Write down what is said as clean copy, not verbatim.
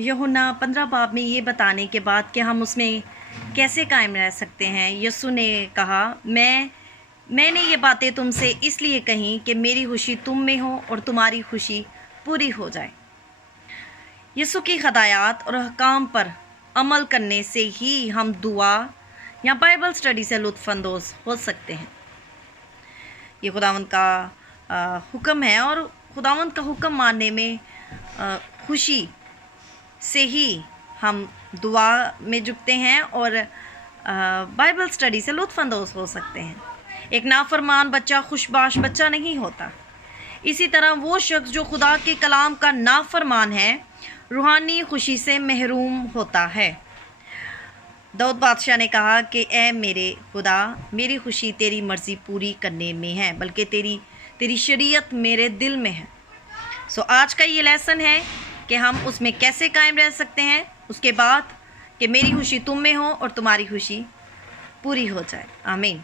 यूहन्ना 15 बाब में ये बताने के बाद कि हम उसमें कैसे कायम रह सकते हैं, यीशु ने कहा, मैंने ये बातें तुमसे इसलिए कहीं कि मेरी खुशी तुम में हो और तुम्हारी खुशी पूरी हो जाए। यीशु की हदायत और अहकाम पर अमल करने से ही हम दुआ या बाइबल स्टडी से लुत्फ़अंदोज़ हो सकते हैं। ये खुदावंद का हुक्म है और खुदावंद का हुक्म मानने में खुशी से ही हम दुआ में झुकते हैं और बाइबल स्टडी से लुत्फ़अंदोज़ हो सकते हैं। एक नाफरमान बच्चा खुशबाश बच्चा नहीं होता। इसी तरह वो शख्स जो खुदा के कलाम का नाफरमान है रूहानी खुशी से महरूम होता है। दाऊद बादशाह ने कहा कि ए मेरे खुदा, मेरी खुशी तेरी मर्ज़ी पूरी करने में है, बल्कि तेरी शरीयत मेरे दिल में है। सो आज का ये लेसन है कि हम उसमें कैसे कायम रह सकते हैं, उसके बाद कि मेरी खुशी तुम में हो और तुम्हारी खुशी पूरी हो जाए। आमीन।